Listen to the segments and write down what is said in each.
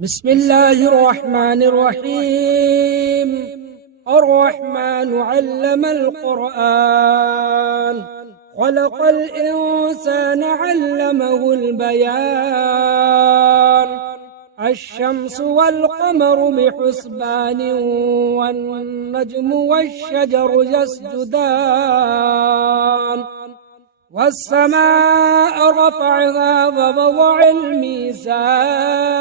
بسم الله الرحمن الرحيم. الرحمن علم القرآن، خلق الإنسان علمه البيان. الشمس والقمر بحسبان، والنجم والشجر يسجدان. والسماء رفعها ووضع الميزان،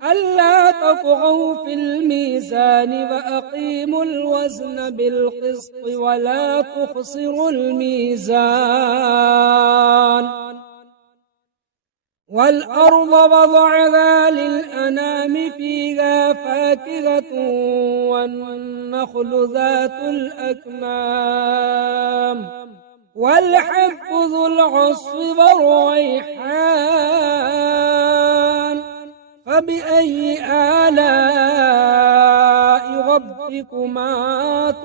ألا تطغوا في الميزان وأقيموا الوزن بالقسط ولا تخسروا الميزان. والأرض وضعها للأنام، فيها فاكهة والنخل ذات الأكمام، والحب ذو العصف والريحان. فبأي آلاء ربكما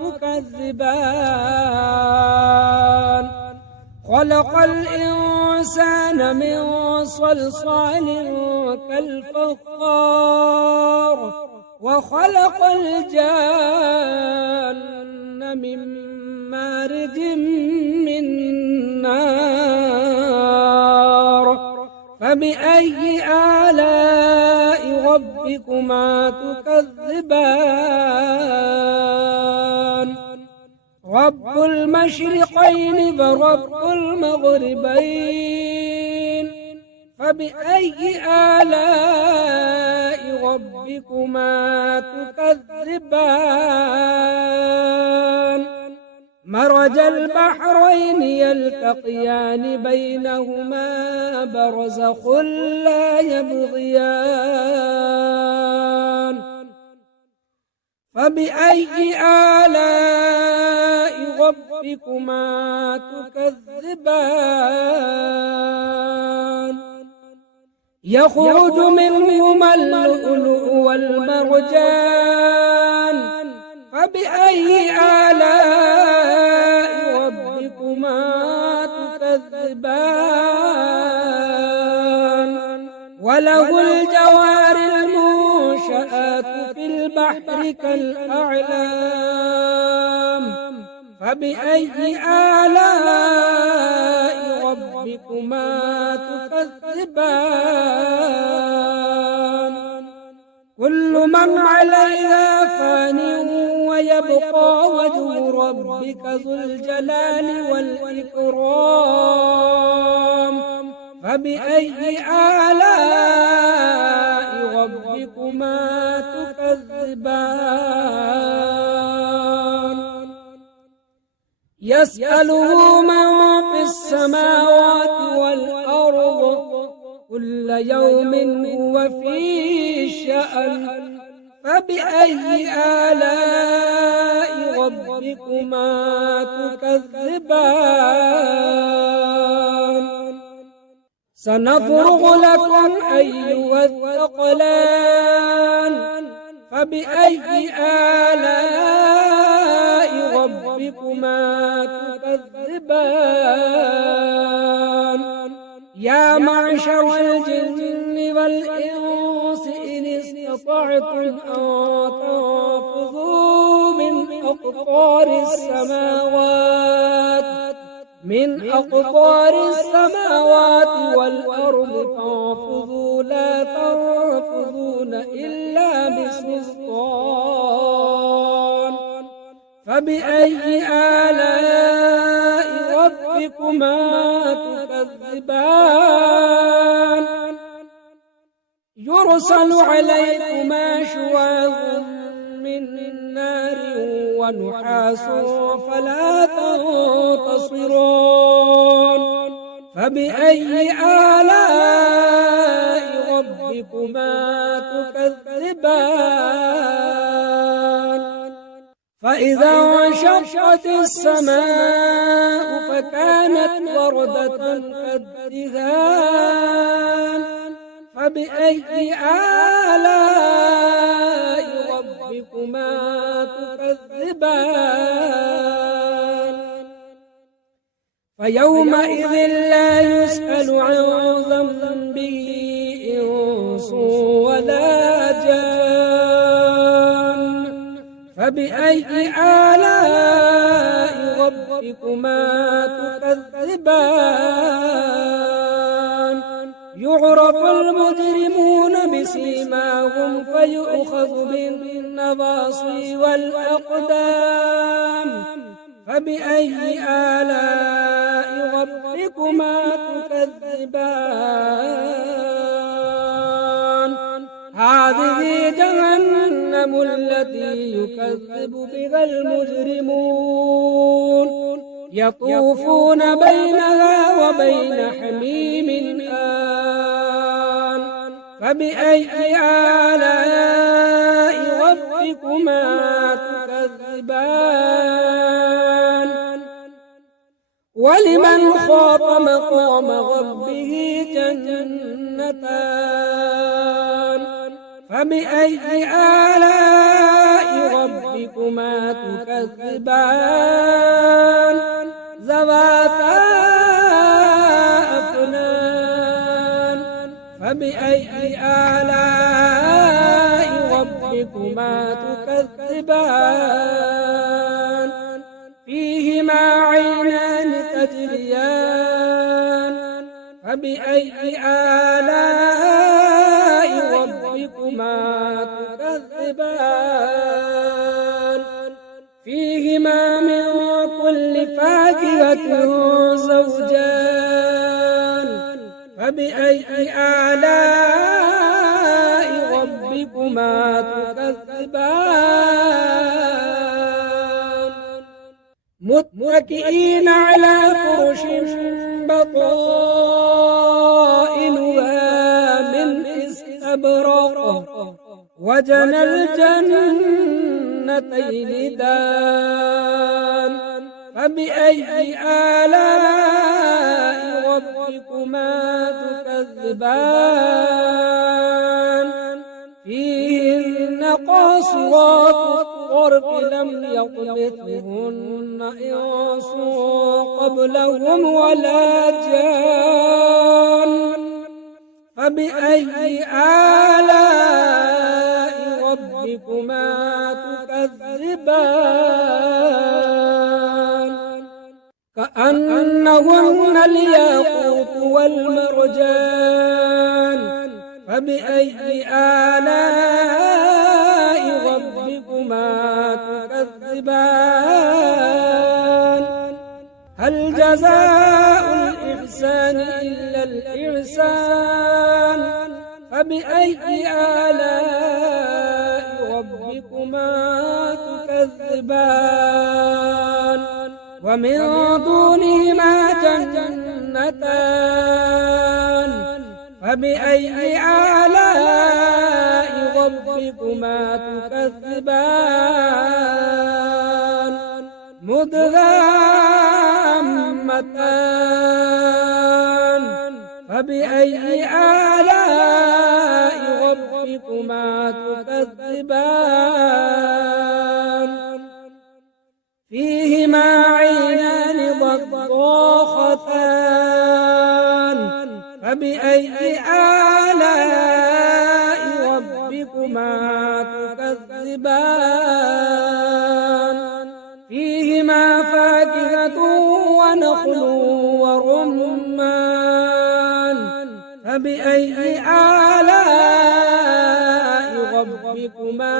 تكذبان؟ خلق الإنسان من صلصال كالفخار، وخلق الجان من مارج من نار. فبأي آلاء ربكما تكذبان؟ رب المشرقين ورب المغربين، فبأي آلاء ربكما تكذبان؟ مرج البحرين يلتقيان، بينهما برزخ لا يبغيان. فبأي آلاء ربكما تكذبان؟ يخرج منهما اللؤلؤ والمرجان، فبأي آلاء ربكما تكذبان؟ وله الجوار المنشآت في البحر كالأعلام، فبأي آلاء ربكما تكذبان؟ كل من عليها فان، ويبقى وجه ربك ذو الجلال والإكرام. فبأي آلاء ربكما تكذبان؟ يسأله من في السماوات والأرض، كل يوم هو في شأن. فبأي آلاء ربكما تكذبان؟ سنفرغ لكم أيها الثقلان، فبأي آلاء ربكما تكذبان؟ يا معشر الجن والإنس إن استطعتم أن تنفذوا من أقطار السماوات والأرض، فانفذوا لا تنفذون إلا بسلطان. فبأي آلاء ربكما تكذبان؟ يرسل عليكما شواظ من نار ونحاس فلا تنتصران. فبأي آلاء ربكما تكذبان؟ فإذا انشقت السماء فكانت وردة كالدهان. فبأي آلاء ربكما تكذبان؟ فيومئذ لا يسأل عن ذنبه إنس فبأي آلاء ربكما تكذبان يعرف المجرمون بسيماهم فيؤخذ بالنواصي والأقدام فبأي آلاء ربكما تكذبان هذه جهنم التي يكذب بها المجرمون يطوفون بينها وبين حميم آن فبأي آلاء ربكما تكذبان ولمن خاف مقام ربه جنتان فبأي آلاء ربكما تكذبان ذواتا أفنان فبأي آلاء ربكما تكذبان فيهما عينان تجريان فبأي آلاء ربكما تكذبان فيهما من كل فاكهة زوجان فبأي آلاء ربكما تكذبان متكئين على فرش بطائنها من استبرق وجنى الجنتين دان فبأي آلاء ربكما تكذبان فيهن قاصرات الطرف لم يطمثهن إنس قبلهم ولا جان فبأي آلاء ربكما تكذبان كأنهن الياقوت والمرجان فبأي آلاء ربكما تكذبان هل جزاء الإحسان إلا الإحسان فبأي آلاء ربكما تكذبان ومن دونهما جنتان فبأي آلاء ربكما تكذبان مدهامتان فبأي آلاء ربكما تكذبان فيهما عينان ضاختان فبأي آلاء ربكما تكذبان فيهما فاكهة ونخل ورمان فبأي آلاء ربكما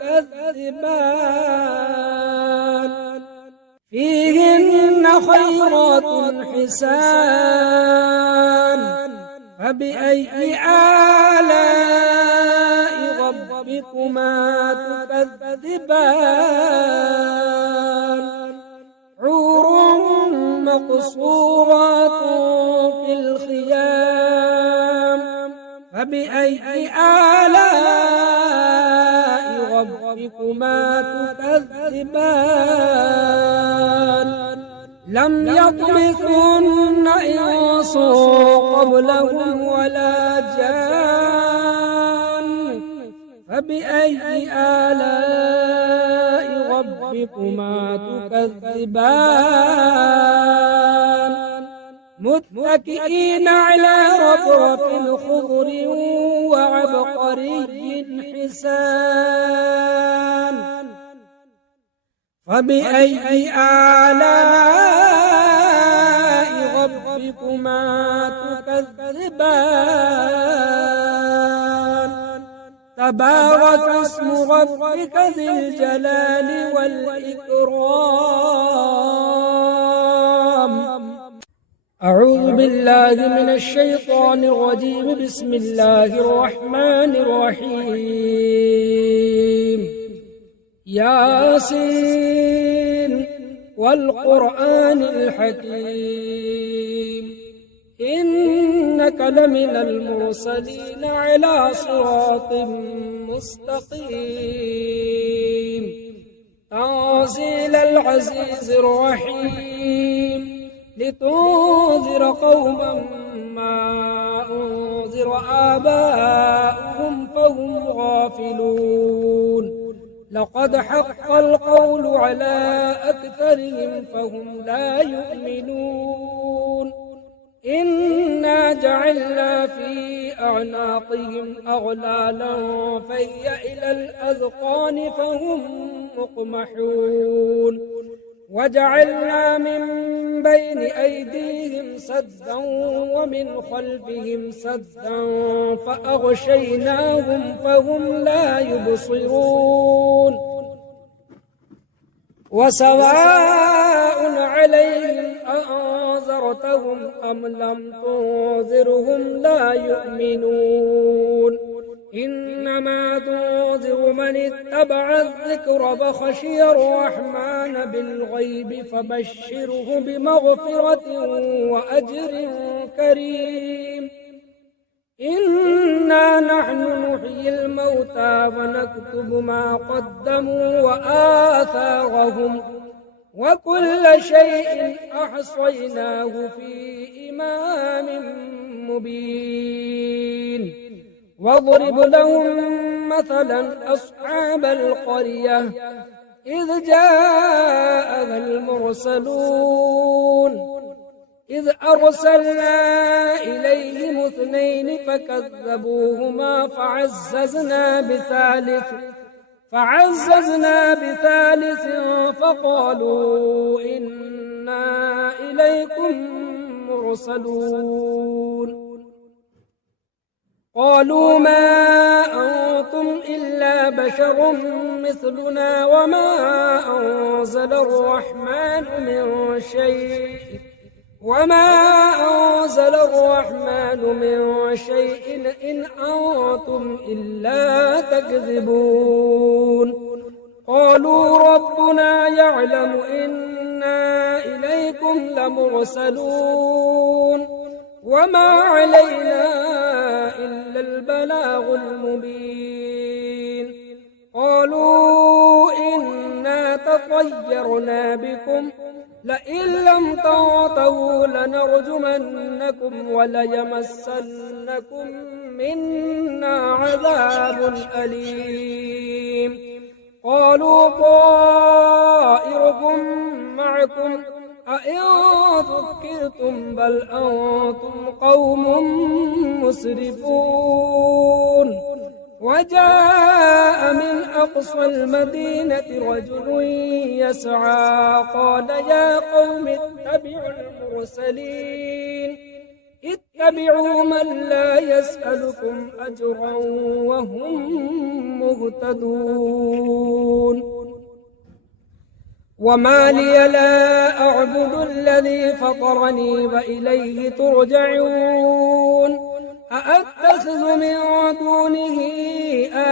تكذبان فيهن خيرات حسان فبأي آلاء ربكما تكذبان حور مقصورات في الخيام فبأي آلاء ربكما تكذبان لم يطمثهن إنس قبلهم ولا جان فبأي آلاء ربكما تكذبان متكئين على رفرف خضر وعبقري حسان فبأي آلاء ربكما تكذبان تبارك اسم ربك ذي الجلال والإكرام أعوذ بالله من الشيطان الرجيم بسم الله الرحمن الرحيم ياسين والقرآن الحكيم إنك لمن المرسلين على صراط مستقيم تنزيل العزيز الرحيم لتنذر قوما ما أنذر آباؤهم فهم غافلون لقد حق القول على أكثرهم فهم لا يؤمنون إنا جعلنا في أعناقهم أغلالا فهي إلى الأذقان فهم مقمحون وجعلنا من بين أيديهم سدا ومن خلفهم سدا فأغشيناهم فهم لا يبصرون وسواء عليهم أأنذرتهم أم لم تنذرهم لا يؤمنون إنما تنذر من اتبع الذكر فخشي الرحمن بالغيب فبشره بمغفرة وأجر كريم إنا نحن نحيي الموتى ونكتب ما قدموا وآثارهم وكل شيء أحصيناه في إمام مبين واضرب لهم مثلا أصحاب القرية إذ جاءها المرسلون إذ أرسلنا إليهم اثنين فكذبوهما فعززنا بثالث فقالوا إنا إليكم مرسلون قالوا ما أنتم إلا بشر مثلنا وما أنزل الرحمن من شيء إن أنتم إلا تكذبون قالوا ربنا يعلم إنا إليكم لمرسلون وما علينا إلا البلاغ المبين قالوا إنا تطيرنا بكم لئن لم تنتهوا لنرجمنكم وليمسنكم منا عذاب أليم قالوا طائركم معكم أئن ذكرتم بل أنتم قوم مسرفون وجاء من أقصى المدينة رجل يسعى قال يا قوم اتبعوا المرسلين اتبعوا من لا يسألكم أجرا وهم مهتدون وما لي لا أعبد الذي فطرني وإليه ترجعون أأتخذ من دونه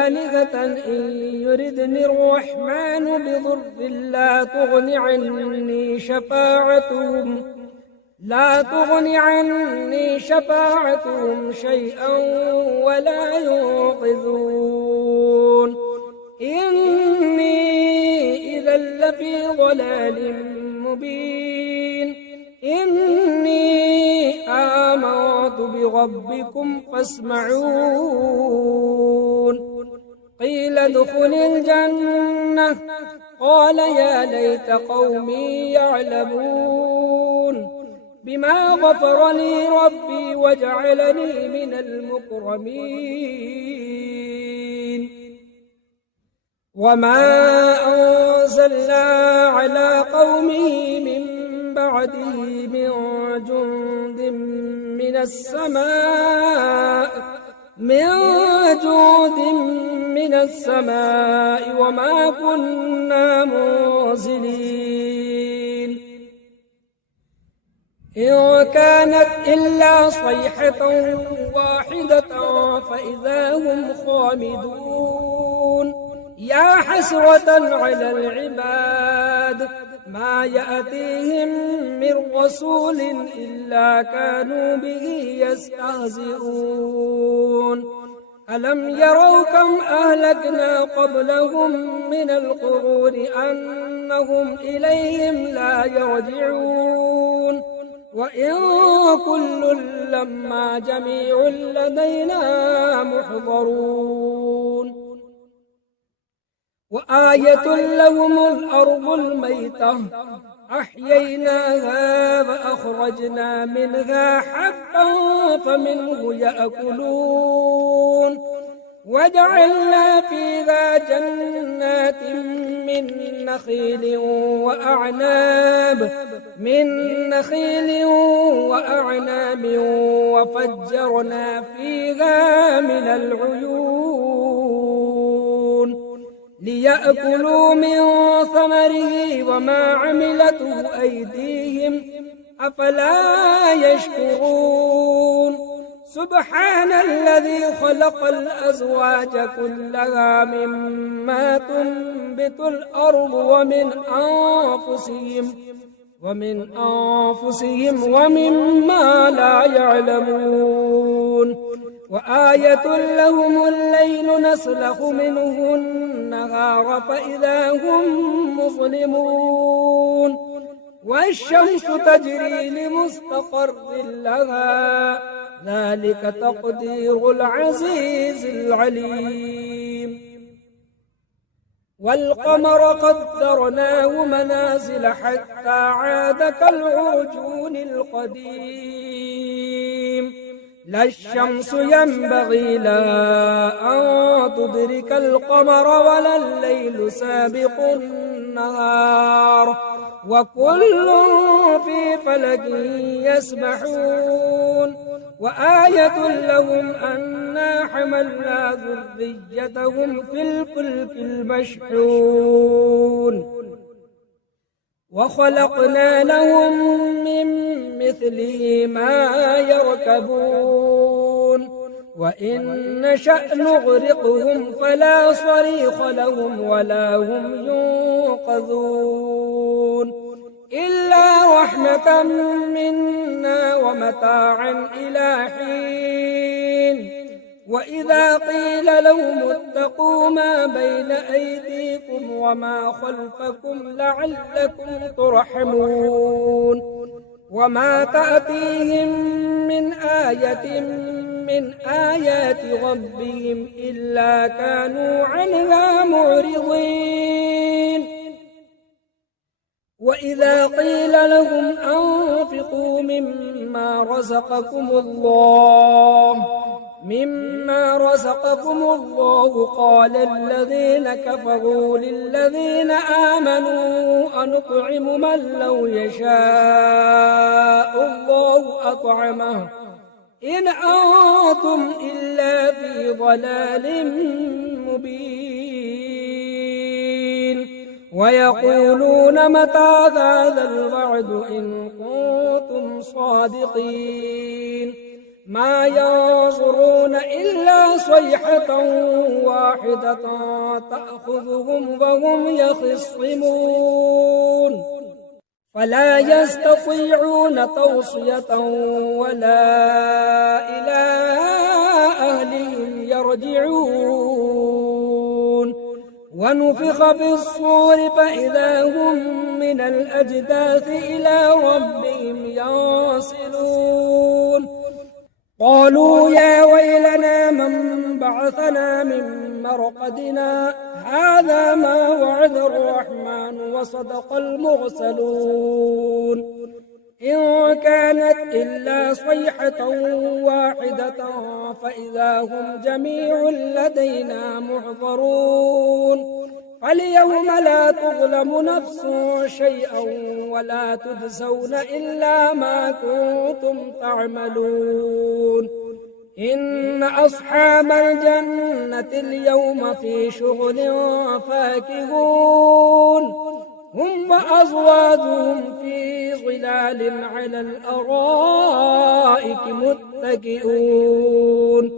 آلهة إن يردني الرحمن بضر لا تغن عني شفاعتهم شيئا ولا ينقذون إني إذا لفي ضلال مبين إني آمنت بربكم فاسمعون قيل ادخل الجنة قال يا ليت قومي يعلمون بما غفر لي ربي وجعلني من المكرمين وما أرسلنا على قومه من بعده من جند من السماء وما كنا منزلين إن كانت إلا صيحة واحدة فإذا هم خامدون يا حسرة على العباد ما يأتيهم من رسول إلا كانوا به يستهزئون ألم يروا كم أهلكنا قبلهم من القرون أنهم إليهم لا يرجعون وإن كل لما جميع لدينا محضرون وآية لهم الأرض الميتة أحييناها فأخرجنا منها حبا فمنه يأكلون وجعلنا فيها جنات من نخيل وأعناب وفجرنا فيها من العيون ليأكلوا من ثمره وما عملته أيديهم أفلا يشكرون سبحان الذي خلق الأزواج كلها مما تنبت الأرض ومن أنفسهم ومما لا يعلمون وآية لهم الليل نسلخ منه النهار فإذا هم مظلمون والشمس تجري لمستقر لها ذلك تقدير العزيز العليم والقمر قدرناه منازل حتى عاد كالعرجون القديم لا الشمس ينبغي لها أن تدرك القمر ولا الليل سابق النهار وكل في فلك يسبحون وآية لهم أنا حملنا ذريتهم في الفلك المشحون وخلقنا لهم من مثله ما يركبون وإن نشأ نغرقهم فلا صريخ لهم ولا هم ينقذون إلا رحمة منا ومتاعا إلى حين وإذا قيل لهم اتقوا ما بين أيديكم وما خلفكم لعلكم ترحمون وما تأتيهم من آية من آيات ربهم إلا كانوا عنها معرضين وإذا قيل لهم أنفقوا مما رزقكم الله قال الذين كفروا للذين آمنوا أنطعم من لو يشاء الله أطعمه إن أنتم إلا في ضلال مبين ويقولون متى هذا الوعد إن كنتم صادقين ما ينظرون إلا صيحة واحدة تأخذهم وهم يخصمون فلا يستطيعون توصية ولا إلى أهلهم يرجعون ونفخ في الصور فإذا هم من الأجداث إلى ربهم ينسلون قالوا يا ويلنا من بعثنا من مرقدنا هذا ما وعد الرحمن وصدق المرسلون إن كانت إلا صيحة واحدة فإذا هم جميع لدينا محضرون فاليوم لا تظلم نفس شيئا ولا تجزون إلا ما كنتم تعملون إن أصحاب الجنة اليوم في شغل فاكهون هم وأزواجهم في ظلال على الأرائك متكئون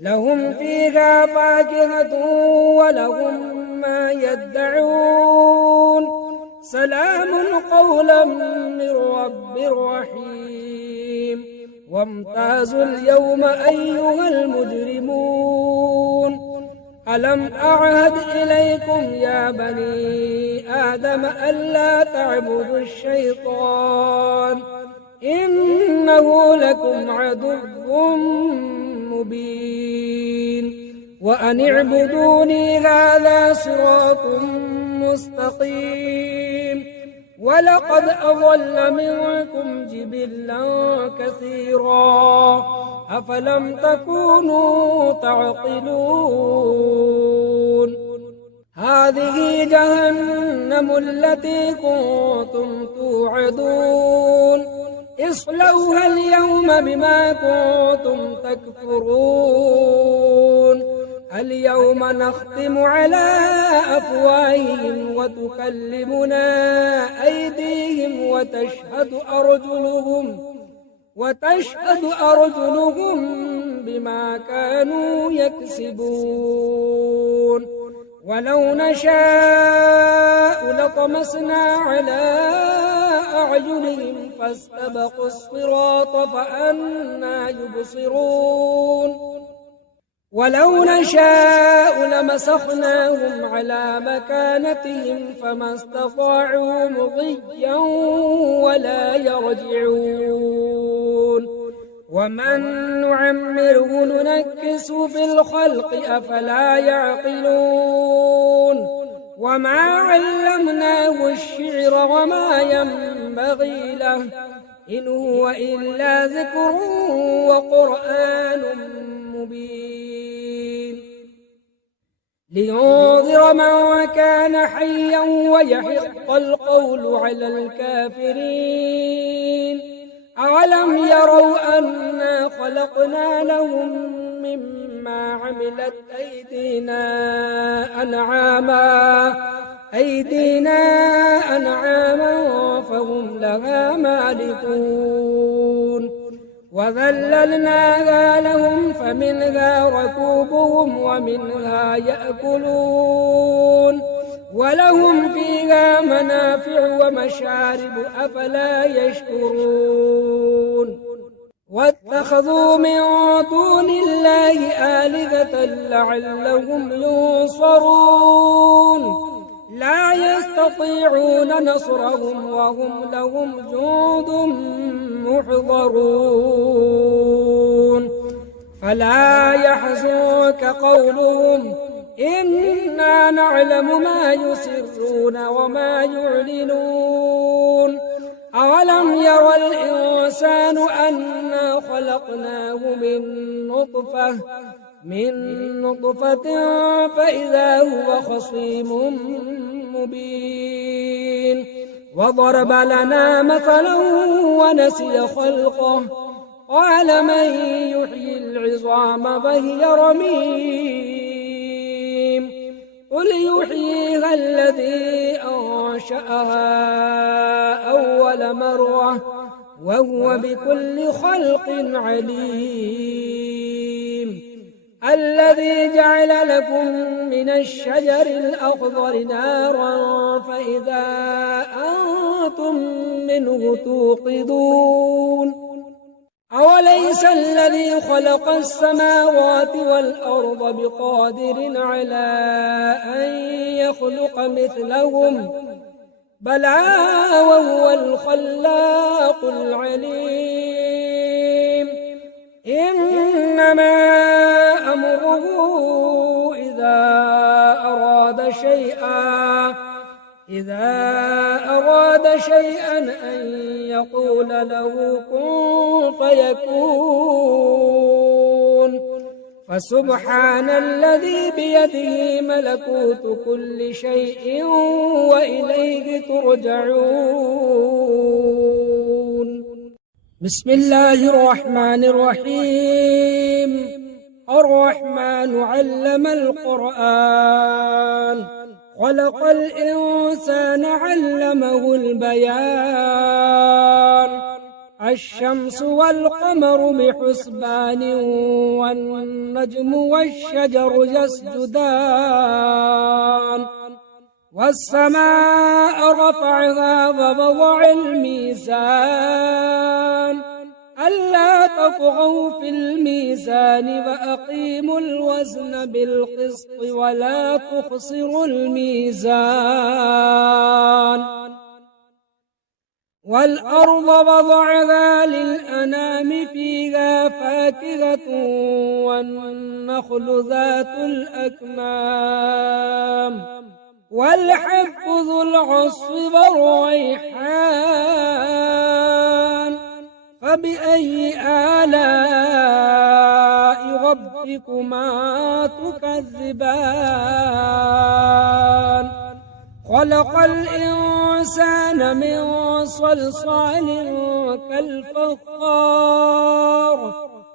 لهم فيها فاكهة ولهم ما يدعون سلام قولا من رب رحيم وامتازوا اليوم أيها المجرمون ألم أعهد إليكم يا بني آدم ألا تعبدوا الشيطان إنه لكم عدو مبين وأن اعبدوني هذا صراط مستقيم ولقد أضل منكم جبلا كثيرا أفلم تكونوا تعقلون هذه جهنم التي كنتم توعدون اصلوها اليوم بما كنتم تكفرون اليوم نختم على أفواههم وتكلمنا أيديهم وتشهد أرجلهم بما كانوا يكسبون ولو نشاء لطمسنا على أعينهم فاستبقوا الصراط فأنى يبصرون ولو نشاء لمسخناهم على مكانتهم فما استطاعوا مضيا ولا يرجعون ومن نعمره ننكس في الخلق أفلا يعقلون وما علمناه الشعر وما ينبغي له إن هو إلا ذكر وقرآن مبين لينذر من كان حيا ويحق القول على الكافرين أولم يروا أنا خلقنا لهم مما عملت أيدينا أنعاما فهم لها مالكون وذللناها لهم فمنها ركوبهم ومنها يأكلون ولهم فيها منافع ومشارب أفلا يشكرون واتخذوا من دون الله آلهة لعلهم ينصرون لا يستطيعون نصرهم وهم لهم جند محضرون فلا يحزنك قولهم إنا نعلم ما يسرون وما يعلنون أولم ير الإنسان أنا خلقناه من نطفة فإذا هو خصيم مبين وضرب لنا مثلا ونسي خلقه قال من يحيي العظام فهي رميم قل يحييها الذي أنشأها أول مرة وهو بكل خلق عليم الذي جعل لكم من الشجر الأخضر نارا فإذا أنتم منه توقدون أوليس الذي خلق السماوات والأرض بقادر على أن يخلق مثلهم بلى وهو الخلاق العليم إنما أمره إذا أراد شيئا أن يقول له كن فيكون فسبحان الذي بيده ملكوت كل شيء وإليه ترجعون. بسم الله الرحمن الرحيم. الرحمن علم القرآن، خلق الإنسان علمه البيان. الشمس والقمر بحسبان والنجم والشجر يسجدان. والسماء رفعها ووضع الميزان ألا تطغوا في الميزان وأقيموا الوزن بالقسط ولا تخسروا الميزان. والأرض وضعها للأنام فيها فاكهة والنخل ذات الأكمام والحب ذو العصف والريحان. فبأي آلاء ربكما تكذبان؟ خلق الإنسان من صلصال كالفخار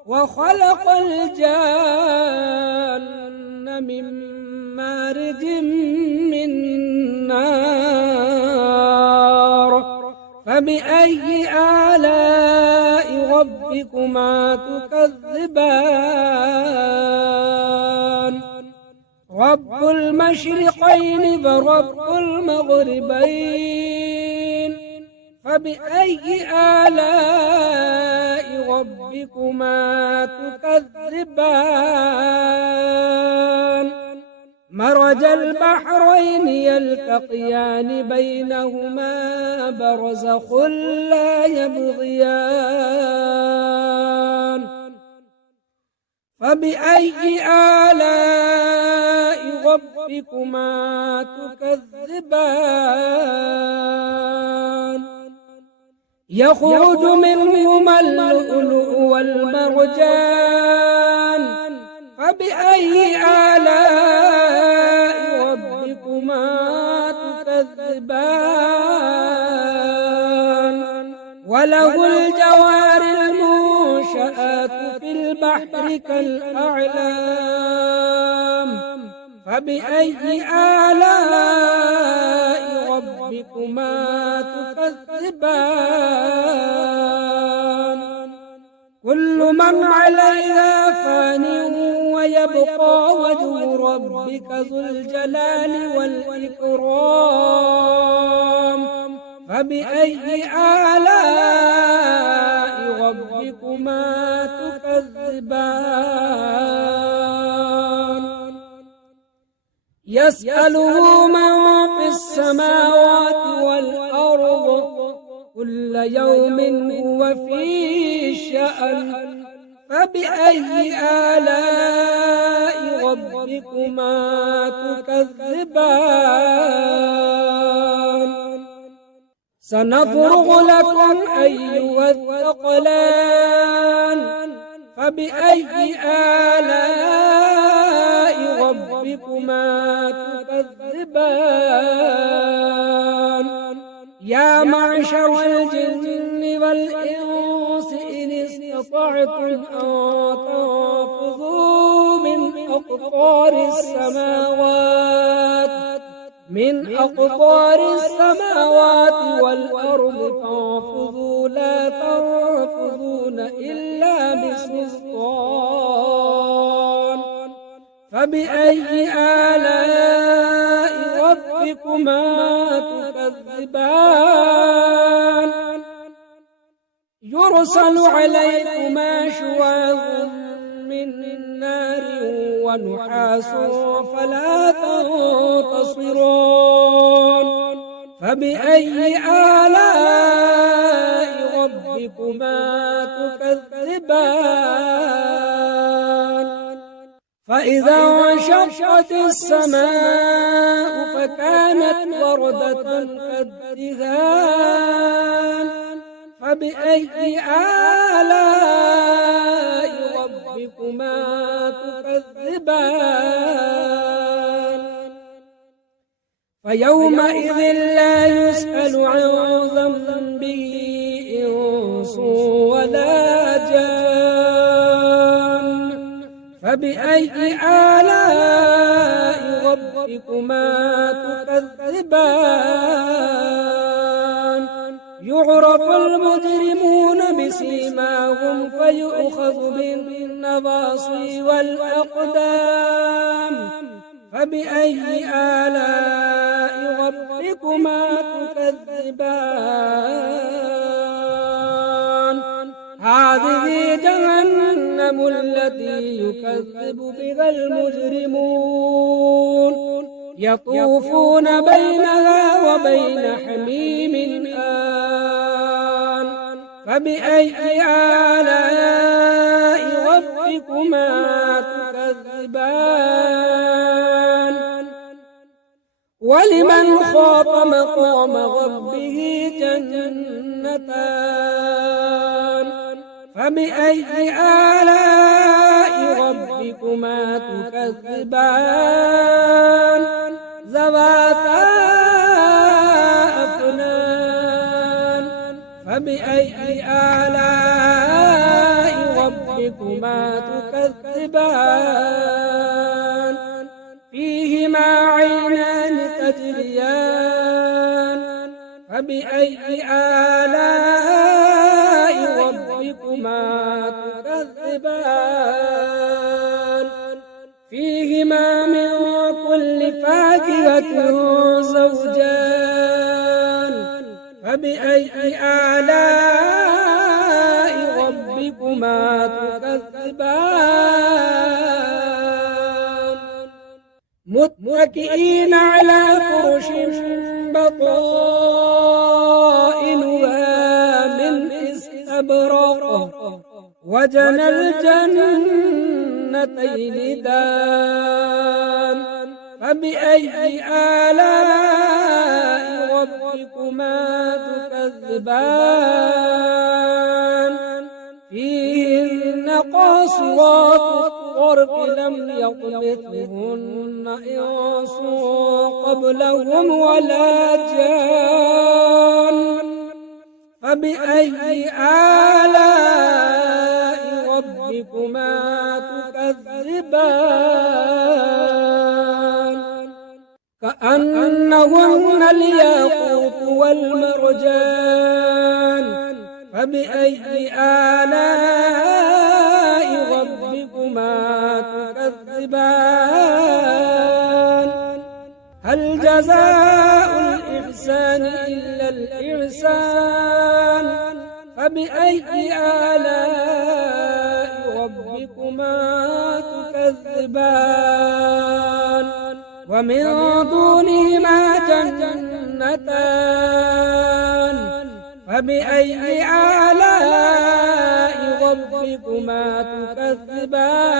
وخلق الجان من مارج من نار. فبأي آلاء ربكما تكذبان؟ رب المشرقين ورب المغربين. فبأي آلاء ربكما تكذبان؟ مرج البحرين يلتقيان بينهما برزخ لا يبغيان. فبأي آلاء ربكما تكذبان؟ يخرج منهما اللؤلؤ والمرجان. فبأي آلاء ربكما تكذبان؟ وله الجوار المنشآت في البحر كالأعلام. فبأي آلاء ربكما تكذبان؟ كل من عليها فان ويبقى وجه ربك ذو الجلال والإكرام. فبأي آلاء ربكما تكذبان؟ يسأله من في السماوات والأرض كل يوم هو في شأن. فبأي آلاء ربكما تكذبان؟ سنفرغ لكم أيها الثقلان. فبأي آلاء ربكما تكذبان؟ يا معشر الجن والإنس إن استطعتم أن تنفذوا من أقطار السماوات والأرض فانفذوا لا تنفذون إلا بسلطان. فبأي آلاء ربكما تكذبان؟ يرسل عليكما شواظ من نار ونحاس فلا تنتصرون. فبأي آلاء ربكما تكذبان؟ فإذا انشقت السماء فكانت وردة كالدهان. فبأي آلاء ربكما ربكما تكذبان فيومئذ لا يسأل عن ذنبه إنس ولا جان فبأي آلاء ربكما تكذبان يعرف المجرمون بسيماهم فيؤخذ بالنواصي والأقدام فبأي آلاء ربكما تكذبان هذه جهنم التي يكذب بها المجرمون يطوفون بينها وبين حميم آن فبأي آلاء ربكما تكذبان ولمن خاف مقام ربه جنتان فبأي آلاء ربكما تكذبان ذواتا أفنان فبأي آلاء ربكما تكذبان فيهما عينان تجريان فبأي آلاء ربكما تكذبان فيهما من كل فاكهة زوجان فبأي آلاء ربكما تكذبان متكئين على فرش بطائنها من استبرق وجنى الجنتين دان فبأي آلاء ربكما تكذبان فيهن قاصرات الطرف لم يطمثهن إنس قبلهم ولا جان فبأي آلاء ربكما تكذبان كأنهن الياقوت والمرجان فبأي آلاء ربكما تكذبان هل جزاء الإحسان إلا الإحسان فبأي آلاء ربكما تكذبان ومن دونهما جنتان فبأي آلاء ربكما تكذبان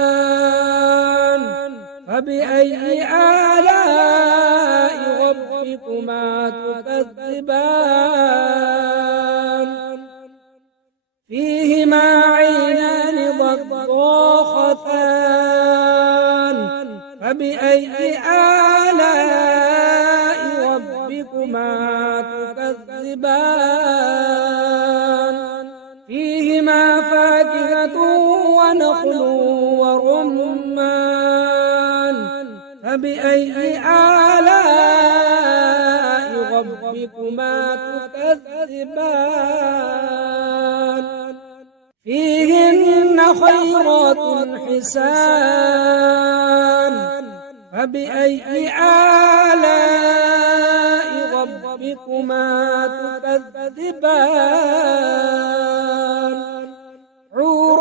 مدهامتان فبأي آلاء ربكما تكذبان فيهما عينان ضاختان فبأي آلاء ربكما تكذبان فيهما فاكهة ونخل ورمان فبأي آلاء ربكما تكذبان فيهن خيرات حسان فبأي آلاء ربكما تكذبان حور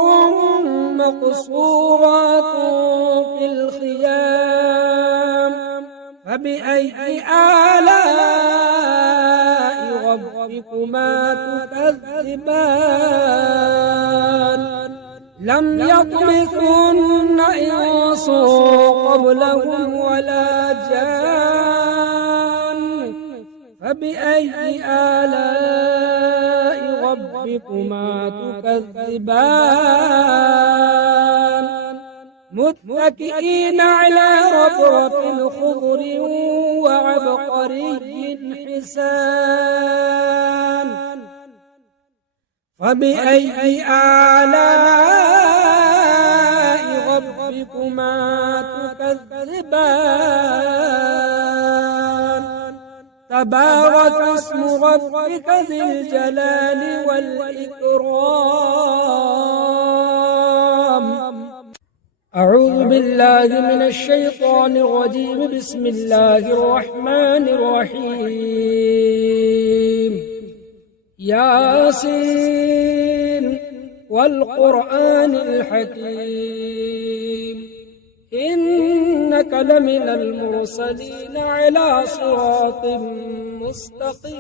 مقصورات في الخيام فبأي آلاء ربكما تكذبان لم يطمثهن إنس قبلهم ولا جان فبأي آلاء ربكما تكذبان متكئين على رفرف خضر وعبقري حسان فبأي آلاء ربكما تكذبان تبارك اسم ربك ذي الجلال والإكرام. أعوذ بالله من الشيطان الرجيم. بسم الله الرحمن الرحيم. ياسين والقرآن الحكيم إنك لمن المرسلين على صراط مستقيم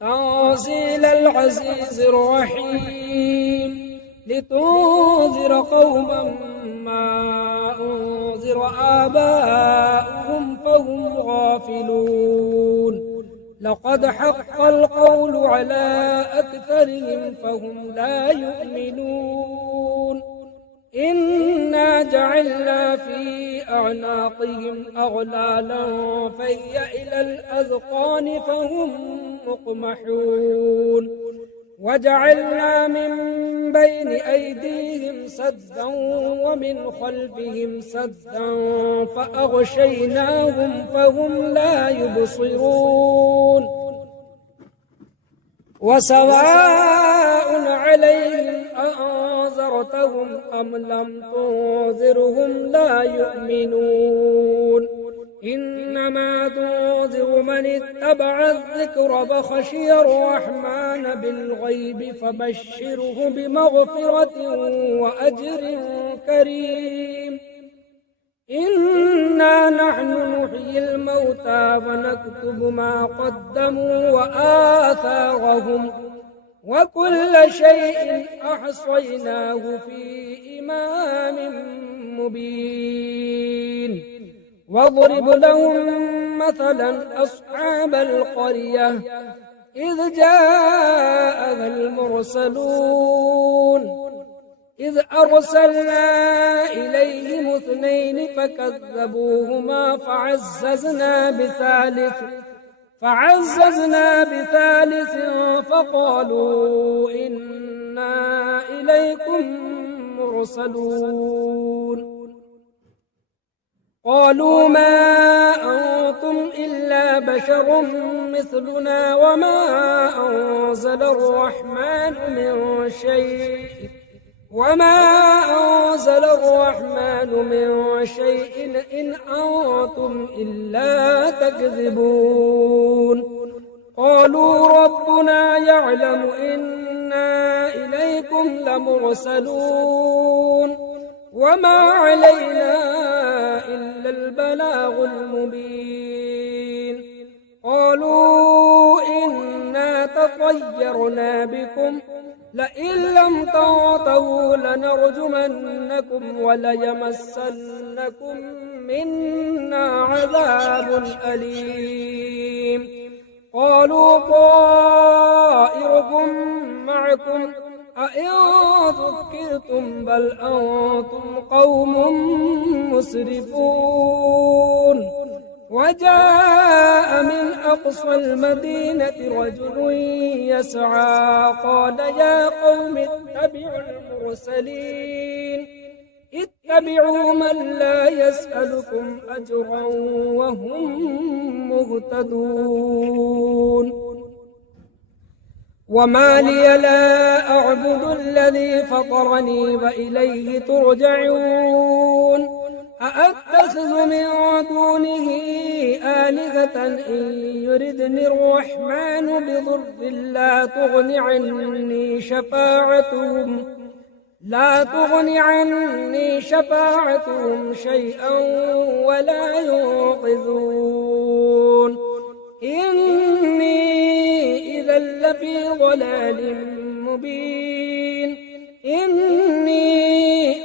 تنزيل العزيز الرحيم لتنذر قوما ما أنذر آباؤهم فهم غافلون لقد حق القول على أكثرهم فهم لا يؤمنون إنا جعلنا في أعناقهم أغلالا فهي إلى الأذقان فهم مقمحون وجعلنا من بين أيديهم سدا ومن خلفهم سدا فأغشيناهم فهم لا يبصرون وسواء عليهم أأنذرتهم أم لم تنذرهم لا يؤمنون إنما تنذر من اتبع الذكر فخشي الرحمن بالغيب فبشره بمغفرة وأجر كريم. إنا نحن نحيي الموتى ونكتب ما قدموا وآثارهم وكل شيء أحصيناه في إمام مبين. واضرب لهم مثلا أصحاب القرية إذ جاءها المرسلون إذ أرسلنا إليهم 2 فكذبوهما فعززنا بثالث فقالوا إنا إليكم مرسلون قالوا ما أنتم إلا بشر مثلنا وما أنزل الرحمن من شيء إن أنتم إلا تكذبون قالوا ربنا يعلم إنا إليكم لمرسلون وما علينا إلا البلاغ المبين. قالوا إنا تطيرنا بكم لئن لم تنتهوا لنرجمنكم وليمسنكم منا عذاب أليم. قالوا طائركم معكم أئن ذكرتم بل أنتم قوم مسرفون. وجاء من أقصى المدينة رجل يسعى قال يا قوم اتبعوا المرسلين اتبعوا من لا يسألكم أجرا وهم مهتدون. وما لي لا أعبد الذي فطرني وإليه ترجعون أأتخذ من دونه آلهة إن يردني الرحمن بضر لا تغن عني شفاعتهم شيئا ولا ينقذون. إني إذا لفي ضلال مبين. إني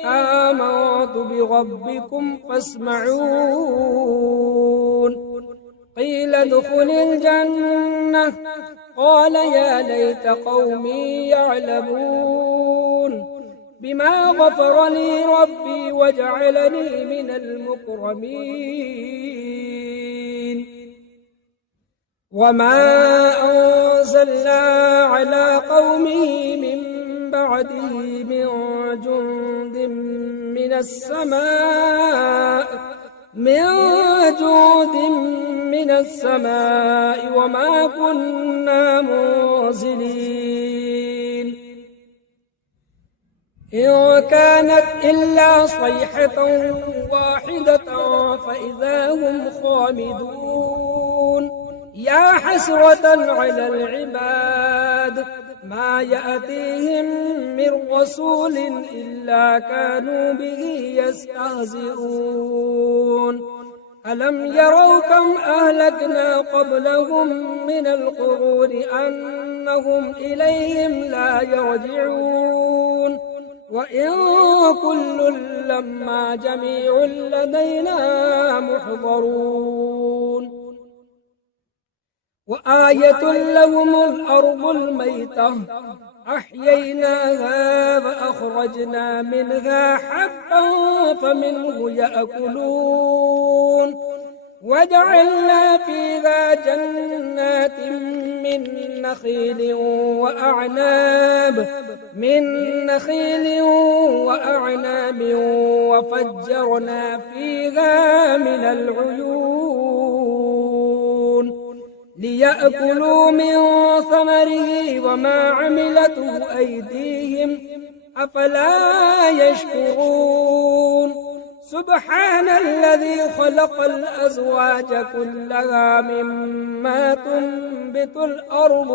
آمنت بربكم فاسمعون. قيل ادخل الجنة قال يا ليت قومي يعلمون بما غفر لي ربي وجعلني من المكرمين وما أنزلنا على قومه من بعده من جند من السماء وما كنا منزلين إن كانت إلا صيحة واحدة فإذا هم خامدون يا حسرة على العباد ما يأتيهم من رسول إلا كانوا به يستهزئون ألم يروا كم أهلكنا قبلهم من القرون أنهم إليهم لا يرجعون وإن كل لما جميع لدينا محضرون وآية لهم الأرض الميتة أحييناها فأخرجنا منها حبا فمنه يأكلون وجعلنا فيها جنات من نخيل وأعناب وفجرنا فيها من العيون ليأكلوا من ثمره وما عملته أيديهم أفلا يشكرون سبحان الذي خلق الأزواج كلها مما تنبت الأرض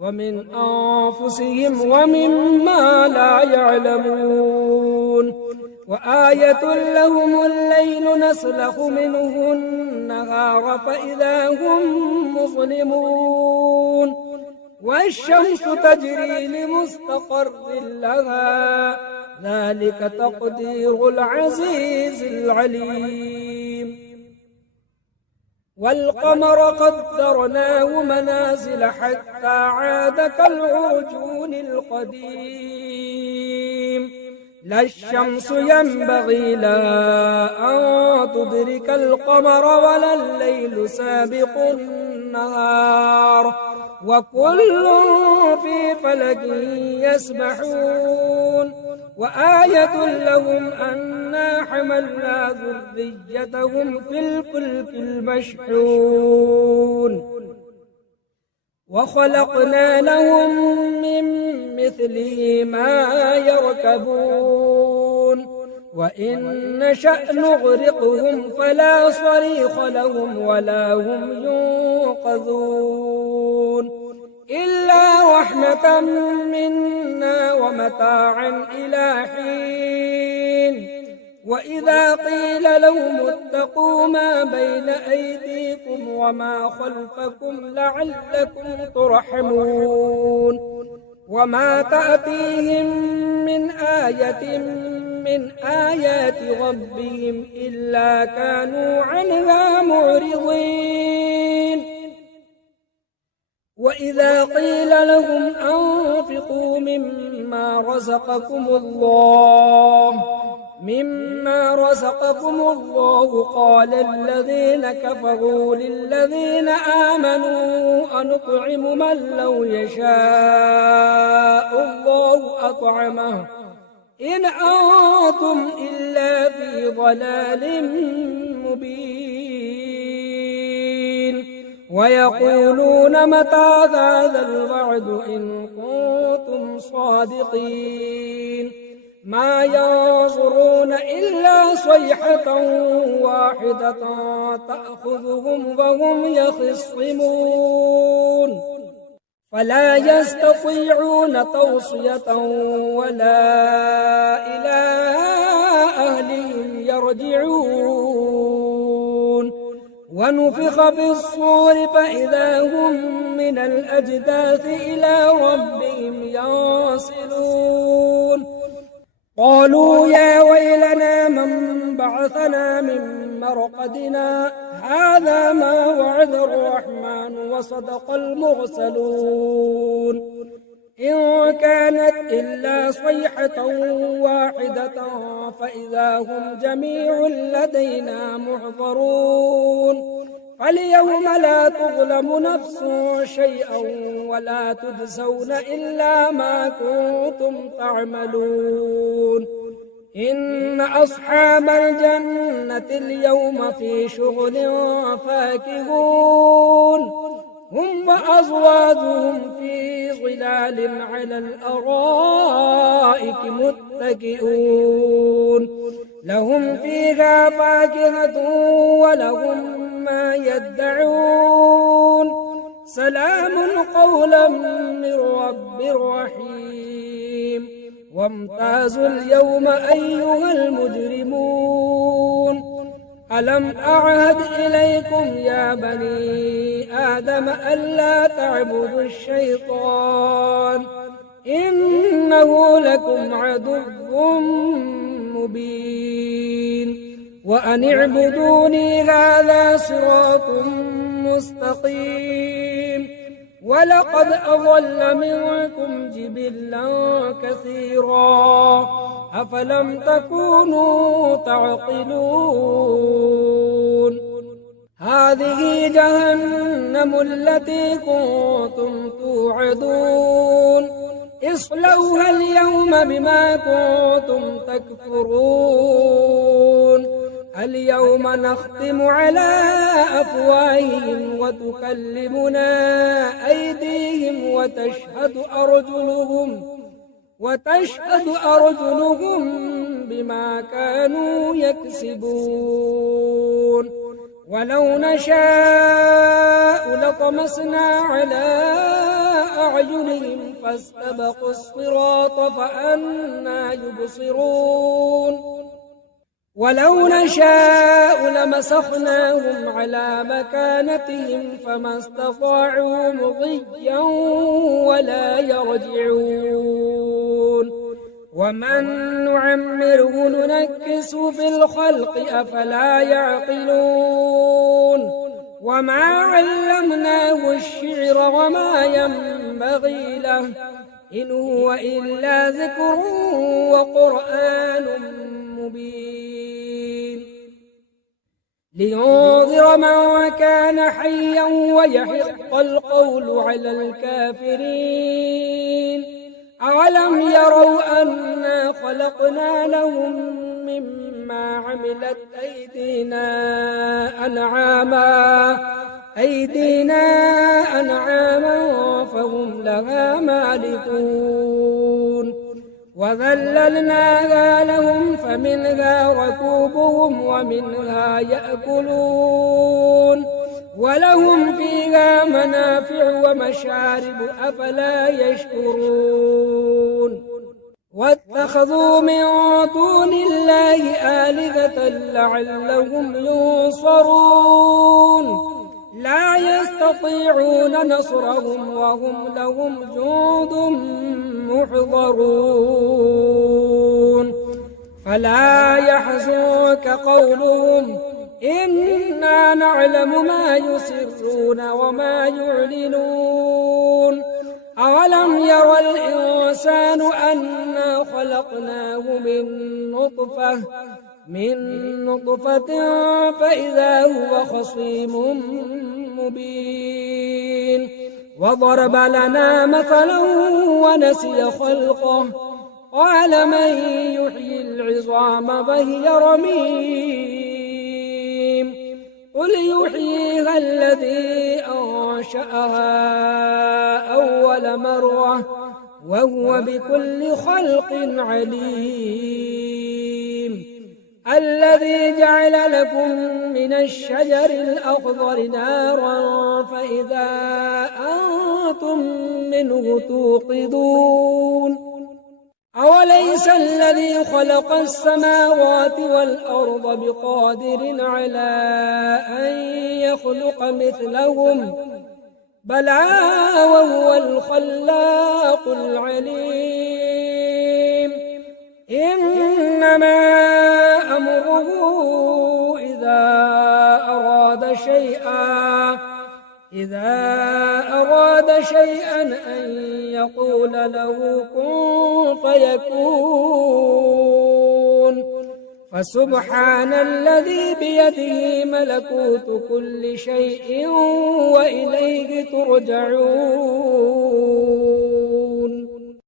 ومن أنفسهم ومما لا يعلمون وآية لهم الليل نسلخ منه النهار فإذا هم مظلمون والشمس تجري لمستقر لها ذلك تقدير العزيز العليم والقمر قدرناه منازل حتى عاد كالعرجون القديم لا الشمس ينبغي لها أن تدرك القمر ولا الليل سابق النهار وكل في فلك يسبحون وآية لهم أنا حملنا ذريتهم في الفلك المشحون وخلقنا لهم من مثله ما يركبون وإن نشأ نغرقهم فلا صريخ لهم ولا هم ينقذون إلا رحمة منا ومتاعا إلى حين وإذا قيل لهم اتقوا ما بين أيديكم وما خلفكم لعلكم ترحمون وما تأتيهم من آية من آيات ربهم إلا كانوا عنها معرضين وإذا قيل لهم أنفقوا مما رزقكم الله قال الذين كفروا للذين آمنوا أنطعم من لو يشاء الله أطعمه إن أنتم إلا في ضلال مبين ويقولون متى هذا الوعد إن كنتم صادقين ما ينظرون إلا صيحة واحدة تأخذهم وهم يخصمون فلا يستطيعون توصية ولا إلى أهلهم يرجعون ونفخ في الصور فإذا هم من الأجداث إلى ربهم ينسلون قالوا يا ويلنا من بعثنا من مرقدنا هذا ما وعد الرحمن وصدق المرسلون إن كانت إلا صيحة واحدة فإذا هم جميع لدينا محضرون فاليوم لا تظلم نفس شيئا ولا تجزون إلا ما كنتم تعملون إن أصحاب الجنة اليوم في شغل فاكهون هم وأزواجهم في ظلال على الأرائك متكئون لهم فيها فاكهة ولهم ما يدعون سلام قولا من رب رحيم وامتازوا اليوم أيها المجرمون ألم أعهد إليكم يا بني آدم ألا تعبدوا الشيطان إنه لكم عدو مبين وأن اعبدوني هذا صراط مستقيم ولقد أضل منكم جبلا كثيرا أفلم تكونوا تعقلون هذه جهنم التي كنتم توعدون اصلوها اليوم بما كنتم تكفرون اليوم نختم على أفواههم وتكلمنا أيديهم وتشهد أرجلهم بما كانوا يكسبون ولو نشاء لطمسنا على أعينهم فاستبقوا الصراط فأنى يبصرون ولو نشاء لمسخناهم على مكانتهم فما استطاعوا مضيا ولا يرجعون ومن نعمره ننكسه في الخلق أفلا يعقلون وما علمناه الشعر وما ينبغي له إن هو إلا ذكر وقرآن مبين لينذر من كان حيا ويحق القول على الكافرين أولم يروا أنا خلقنا لهم مما عملت أيدينا أنعاما فهم لها مالكون وذللناها لهم فمنها ركوبهم ومنها يأكلون ولهم فيها منافع ومشارب أفلا يشكرون واتخذوا من دون الله آلهة لعلهم ينصرون لا يستطيعون نصرهم وهم لهم جند محضرون فلا يحزنك قولهم إنا نعلم ما يسرون وما يعلنون أولم ير الإنسان أنا خلقناه من نطفة فإذا هو خصيم مبين وضرب لنا مثلا ونسي خلقه قال من يحيي العظام فهي رميم قل يحييها الذي أنشأها أول مرة وهو بكل خلق عليم الذي جعل لكم من الشجر الأخضر نارا فإذا أنتم منه توقدون أوليس الذي خلق السماوات والأرض بقادر على أن يخلق مثلهم بلى وهو الخلاق العليم إنما أمره إذا أراد شيئا أن يقول له كن فيكون فسبحان الذي بيده ملكوت كل شيء وإليه ترجعون